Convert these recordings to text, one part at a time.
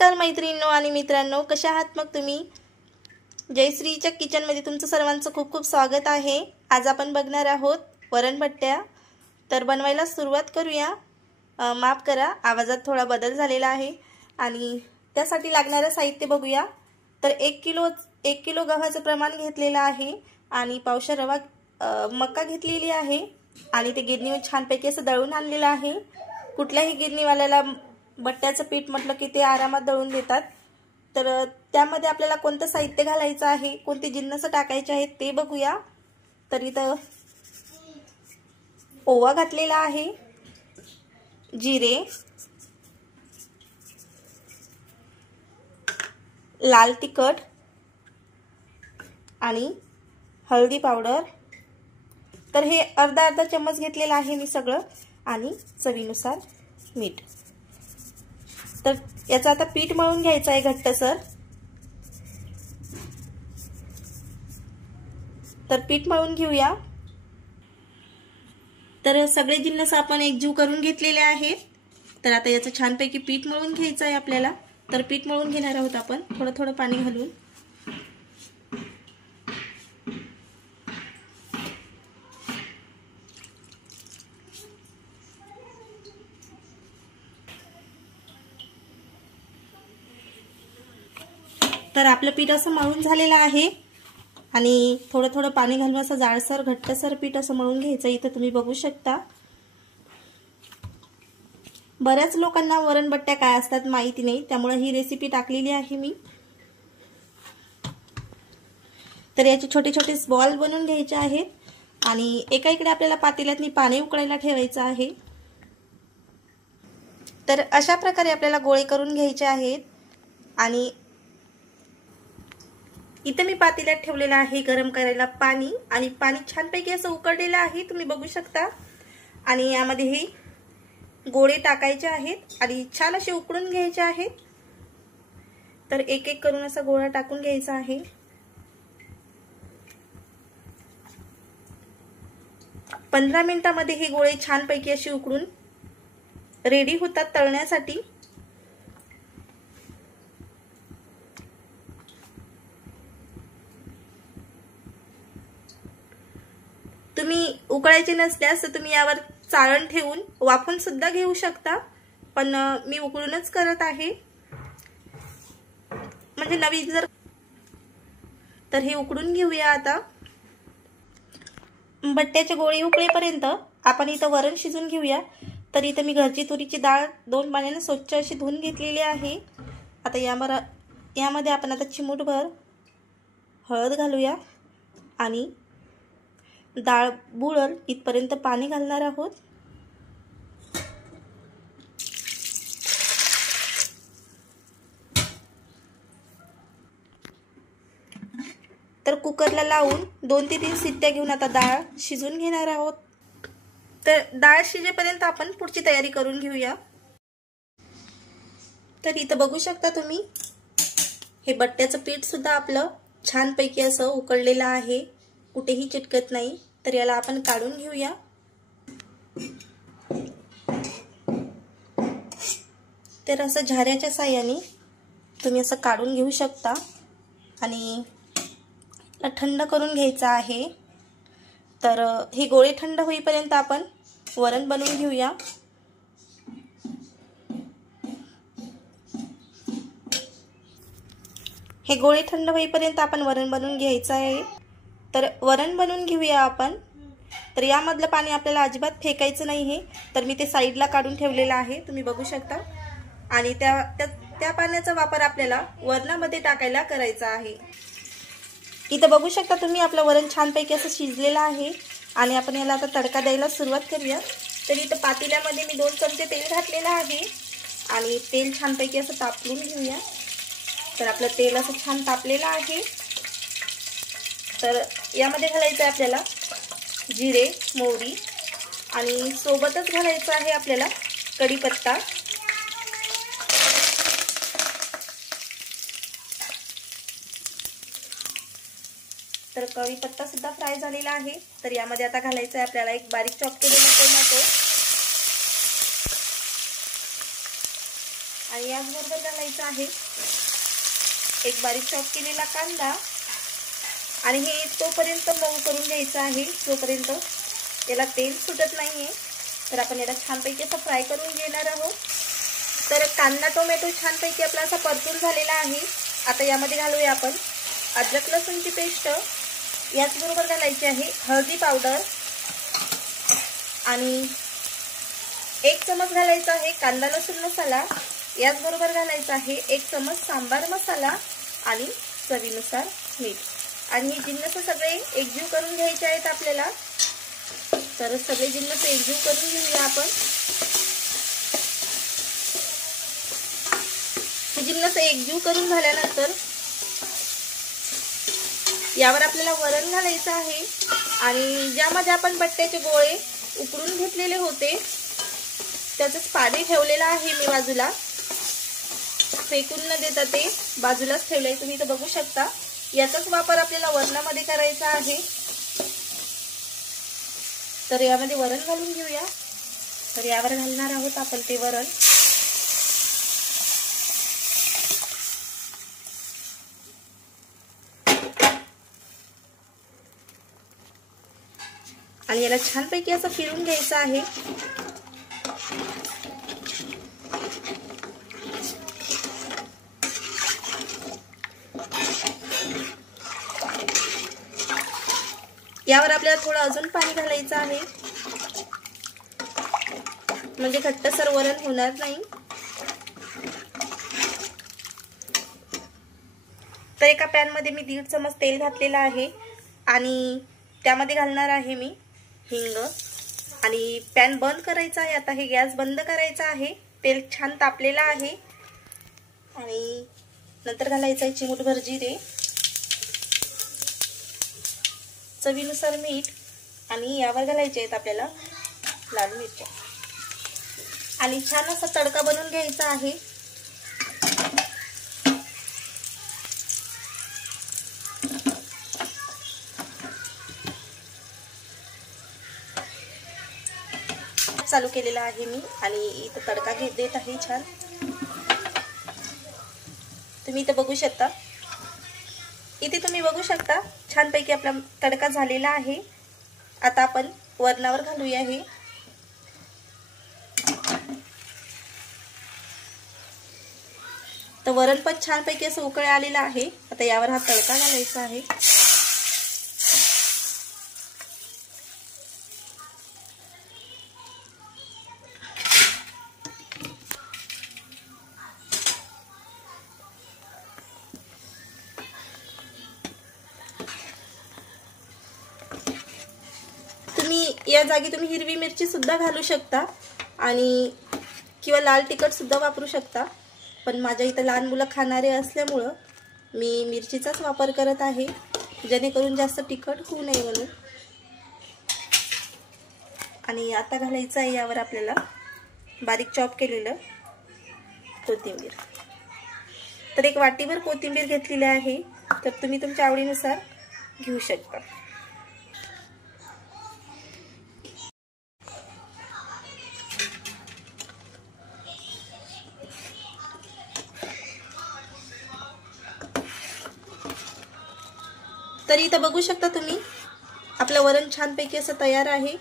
नमस्कार मैत्रिणींनो आणि मित्रांनो, कशा आहात मग तुम्ही? जयश्रीच्या किचनमध्ये तुमचं सर्वांचं खूप खूप स्वागत आहे। आज आपण बघणार आहोत वरणभट्ट्या। तर बनवायला सुरुवात करूया। माफ करा, आवाजात थोडा बदल झालेला आहे आणि त्यासाठी लागणारे साहित्य बघूया। तर 1 किलो गव्हाचं प्रमाण घेतलेलं आहे आणि पावशेर रवा मका घेतलेली आहे आणि ते गिरणीवर छानपैकी असं दळून आणलेलं आहे। कुठल्याही गिरणीवाल्याला बट्ट्याचं पीठ म्हटलं की ते आरामात दळून देतात। तर त्यामध्ये आपल्याला कोणतं साहित्य घालायचं आहे, कोणते जिन्नस टाकायचे आहेत ते बघूया। तर इथं ओवा घातलेला आहे, जिरे, लाल तिखट आणि हळदी पावडर। तर हे अर्धा चम्मच घेतलेला आहे मी सगळं आणि चवीनुसार मीठ। तर याचं आता पीठ मळून घ्यायचं आहे घट्टसर। तर पीठ मळून घेऊया। तर सगळे जिन्नस आपण एकजीव करून घेतलेले आहेत। तर आता याचं छानपैकी पीठ मळून घ्यायचं आहे आपल्याला। तर पीठ मळून घेणार आहोत आपण थोडं थोडं पाणी घालून। तर आपलं पीठ असं मळून झालेलं आहे आणि थोडं थोडं पाणी घालून असं जाडसर घट्टसर पीठ असं मळून घ्यायचं। इथं तुम्ही बघू शकता। बऱ्याच लोकांना वरणभट्ट्या काय असतात माहिती नाही, त्यामुळे ही रेसिपी टाकलेली आहे मी। तर याचे छोटे छोटे बॉल बनवून घ्यायचे आहेत आणि एका इकडे आपल्याला पातेल्यात पाणी उकळायला ठेवायचं आहे। तर अशा प्रकारे आपल्याला गोळे करून घ्यायचे आहेत आणि इथे मी पातेल्यात ठेवलेलं आहे गरम करायला पाणी आणि पाणी छानपैकी असं उकळलेलं आहे, तुम्ही बघू शकता। आणि यामध्ये हे गोळे टाकायचे आहेत आणि छान असे उकळून घ्यायचे आहेत। तर एक एक करून असा गोळा टाकून घ्यायचा आहे। पंधरा मिनिटांमध्ये हे गोळे छानपैकी असे उकळून रेडी होतात तळण्यासाठी। तुम्ही उकळायचे नसल्यास तुम्ही यावर चाळण ठेवून वाफून सुद्धा घेऊ शकता, पण मी उकळूनच करत आहे म्हणजे नवीन जर। तर हे उकडून घेऊया आता। बट्ट्याचे गोळे उकळेपर्यंत आपण इथं वरण शिजून घेऊया। तर इथं मी घरची तुरीची डाळ 2 पाण्याने स्वच्छ अशी धुवून घेतलेली आहे। आता यामध्ये आपण आता चिमूटभर हळद घालूया आणि डाळ बुडल इथपर्यंत पाणी घालणार आहोत। तर कुकरला लावून 2 ते 3 शिट्ट्या घेऊन आता डाळ शिजून घेणार आहोत। तर डाळ शिजेपर्यंत आपण पुढची तयारी करून घेऊया। तर इथं बघू शकता तुम्ही, हे बट्ट्याचं पीठ सुद्धा आपलं छानपैकी असं उकळलेलं आहे, कुठेही चिटकत नाही। तर याला आपण काढून घेऊया। तर असं झाऱ्याच्या साहाय्याने तुम्ही असं काढून घेऊ शकता आणि थंड करून घ्यायचं आहे। तर हे गोळे थंड होईपर्यंत आपण वरण बनवून घेऊया। हे गोळे थंड होईपर्यंत आपण वरण बनवून घ्यायचं आहे। तर वरण बनवून घेऊया आपण। तर यामधलं पाणी आपल्याला अजिबात फेकायचं नाही आहे। तर मी ते साईडला काढून ठेवलेलं आहे, तुम्ही बघू शकता। आणि त्या पाण्याचा वापर आपल्याला वरणामध्ये टाकायला करायचा आहे। इथं बघू शकता तुम्ही, आपलं वरण छानपैकी असं शिजलेलं आहे आणि आपण याला आता तडका द्यायला सुरुवात करूया। तर इथं पातेल्यामध्ये मी 2 चमचे तेल घातलेलं आहे आणि तेल छानपैकी असं तापवून घेऊया। तर आपलं तेल असं छान तापलेलं आहे। तर यामध्ये घालायचं आहे आपल्याला जिरे, मोहरी आणि सोबतच घालायचं आहे आपल्याला कढीपत्ता। तर कढीपत्ता सुद्धा फ्राय झालेला आहे। तर यामध्ये आता घालायचं आहे आपल्याला एक बारीक चॉप केलेला टोमॅटो आणि याचबरोबर घालायचा आहे एक बारीक चॉप केलेला कांदा आणि हे तोपर्यंत मऊ करून घ्यायचं आहे जोपर्यंत याला तेल सुटत नाहीये। तर आपण याला छानपैकी असं फ्राय करून घेणार आहोत। तर कांदा टोमॅटो छानपैकी आपला असा परतून झालेला आहे। आता यामध्ये घालूया आपण अद्रक लसूणची पेस्ट, याचबरोबर घालायची आहे हळदी पावडर आणि 1 चमच घालायचा आहे कांदा लसूण मसाला, याचबरोबर घालायचा आहे 1 चमच सांबार मसाला आणि चवीनुसार मीठ। आणि हे जिन्नस सगळे एकजीव करून घ्यायचे आहेत आपल्याला। तर सगळे जिन्नस एकजीव करून घेऊया आपण। हे जिन्नस एकजीव करून झाल्यानंतर यावर आपल्याला वरण घालायचं आहे आणि ज्यामध्ये आपण बट्ट्याचे गोळे उकडून घेतलेले होते त्याचंच पाणी ठेवलेलं आहे मी बाजूला, फेकून न देता ते बाजूलाच ठेवलंय, तुम्ही इथं बघू शकता। याचाच वापर आपल्याला वरणामध्ये करायचा आहे। तर यामध्ये वरण घालून घेऊया। तर यावर घालणार आहोत आपण ते वरण। आणि याला छानपैकी असं फिरून घ्यायचं आहे। यावर आपल्याला थोडं अजून पाणी घालायचं आहे म्हणजे घट्टसर वरण होणार नाही। तर एका पॅन मध्ये मी 1.5 चमच तेल घातलेलं आहे आणि त्यामध्ये घालणार आहे मी हिंग आणि पॅन बंद करायचा आहे। आता हे गॅस बंद करायचा आहे। तेल छान तापलेलं आहे आणि नंतर घालायचं आहे चिमूटभर जिरे, चवीनुसार मीठ आणि यावर घालायचे आहेत आपल्याला लाल मिरच्या आणि छान असा तडका बनवून घ्यायचा आहे। चालू केलेला आहे मी आणि इथं तडका देत आहे छान। तुम्ही इथं बघू शकता, इथे तुम्ही बघू शकता छानपैकी आपला तडका झालेला आहे। आता आपण वरणावर घालूया हे। तर वरण पण छानपैकी असं उकळे आलेलं आहे। आता यावर हा तडका घालायचा आहे। या जागी तुम्ही हिरवी मिरची सुद्धा घालू शकता आणि किंवा लाल तिखट सुद्धा वापरू शकता, पण माझ्या इथं लहान मुलं खाणारे असल्यामुळं मी मिरचीचाच वापर करत आहे जेणेकरून जास्त तिखट होऊ नये म्हणून। आणि आता घालायचं आहे यावर आपल्याला बारीक चॉप केलेलं कोथिंबीर। तर 1 वाटीभर कोथिंबीर घेतलेली आहे, तर तुम्ही तुमच्या आवडीनुसार घेऊ शकता। तर इथं बघू शकता तुम्ही आपलं वरण छानपैकी असं तयार आहे।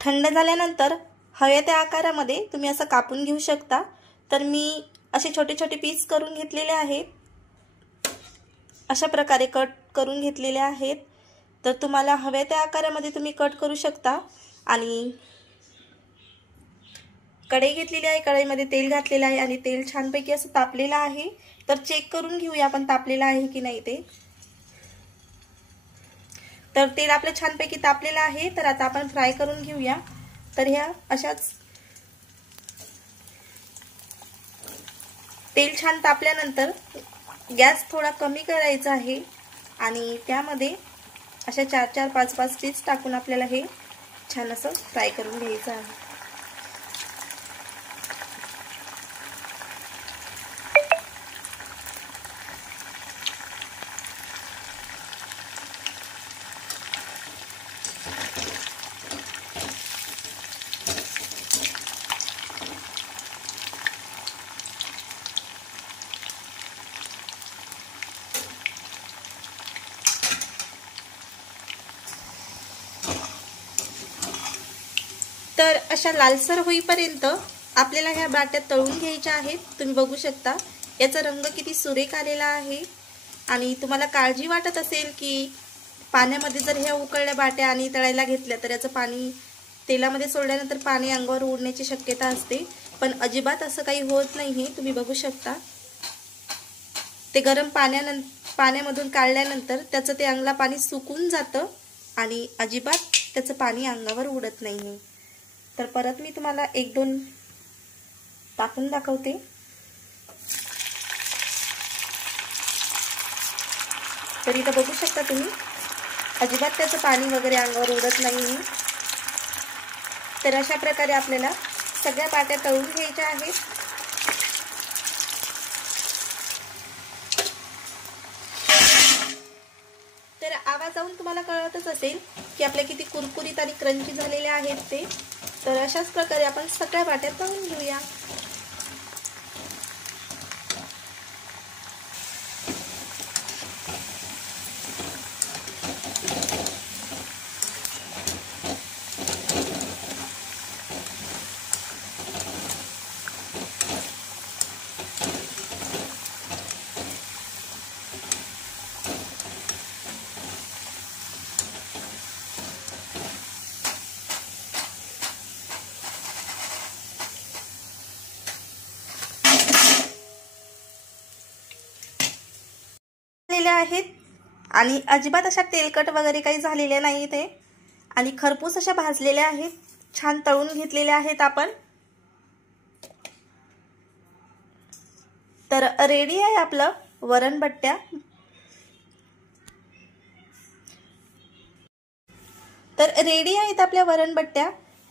थंड झाल्यानंतर हव्या त्या आकारामध्ये तुम्ही असं कापून घेऊ शकता। तर मी असे छोटे छोटे पीस करून घेतलेले आहेत, अशा प्रकारे कट करून घेतलेले आहेत। तर तुम्हाला हव्या त्या आकारामध्ये तुम्ही कट करू शकता। आणि कढई घेतलेली आहे, कढईमध्ये तेल घातलेलं आहे आणि तेल छानपैकी असं तापलेलं आहे। तर चेक करून घेऊया आपण तापलेलं आहे की नाही ते। तर तेल आपलं छानपैकी तापलेलं आहे, तर आता आपण फ्राय करून घेऊया। तर ह्या अशाच तेल छान तापल्यानंतर गॅस थोडा कमी करायचा आहे आणि त्यामध्ये अशा 4-4, 5-5 पीस टाकून आपल्याला हे छान असं फ्राय करून घ्यायचं आहे। तर अशा लालसर होईपर्यंत आपल्याला ह्या बाट्या तळून घ्यायच्या आहेत। तुम्ही बघू शकता याचा रंग किती सुरेख आलेला आहे। आणि तुम्हाला काळजी वाटत असेल की पाण्यामध्ये जर ह्या उकळल्या बाट्या आणि तळायला घेतल्या तर याचं पाणी तेलामध्ये सोडल्यानंतर पाणी अंगावर उडण्याची शक्यता असते, पण अजिबात असं काही होत नाही हे तुम्ही बघू शकता। ते गरम पाण्यामधून काढल्यानंतर त्याचं ते अंगला पाणी सुकून जातं आणि अजिबात त्याचं पाणी अंगावर उडत नाही। तर परत मी तुम्हाला 1-2 टाकून दाखवते। तर इथं बघू शकता तुम्ही अजिबात त्याचं पाणी वगैरे अंगावर उडत नाही। तर अशा प्रकारे आपल्याला सगळ्या बाट्या तळून घ्यायच्या आहेत। तर आवाजावरून तुम्हाला कळतच असेल की आपल्या किती कुरकुरीत आणि क्रंची झालेले आहेत ते। तर अशाच प्रकारे आपण सगळ्या बाट्या तळून घेऊया। आहेत आणि अजिबात अशा तेलकट वगैरे काही झालेल्या नाही ते, आणि खरपूस अशा भाजलेल्या आहेत, छान तळून घेतलेल्या आहेत आपण। तर रेडी आहे आपलं वरणबट्ट्या। तर रेडी आहेत आपल्या वरणबट्ट्या।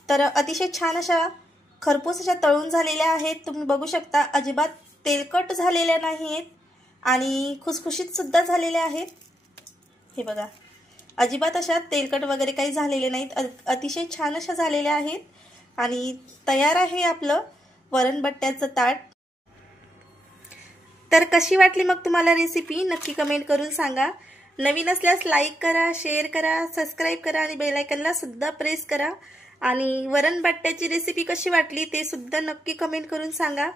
तर अतिशय छान अशा खरपूस अशा तळून झालेल्या आहेत। तुम्ही बघू शकता अजिबात तेलकट झालेल्या नाहीत आणि खुसखुशीत सुद्धा झालेले आहेत। हे बघा अजिबात अशा तेलकट वगैरे काही झालेले नाहीत, अतिशय छान अशा झालेल्या आहेत आणि तयार आहे आपलं वरणबट्ट्याचं ताट। तर कशी वाटली मग तुम्हाला रेसिपी नक्की कमेंट करून सांगा। नवीन असल्यास लाईक करा, शेअर करा, सबस्क्राइब करा आणि बेल आयकॉनला सुद्धा प्रेस करा। आणि वरणबट्ट्याची रेसिपी कशी वाटली ते सुद्धा नक्की कमेंट करून सांगा।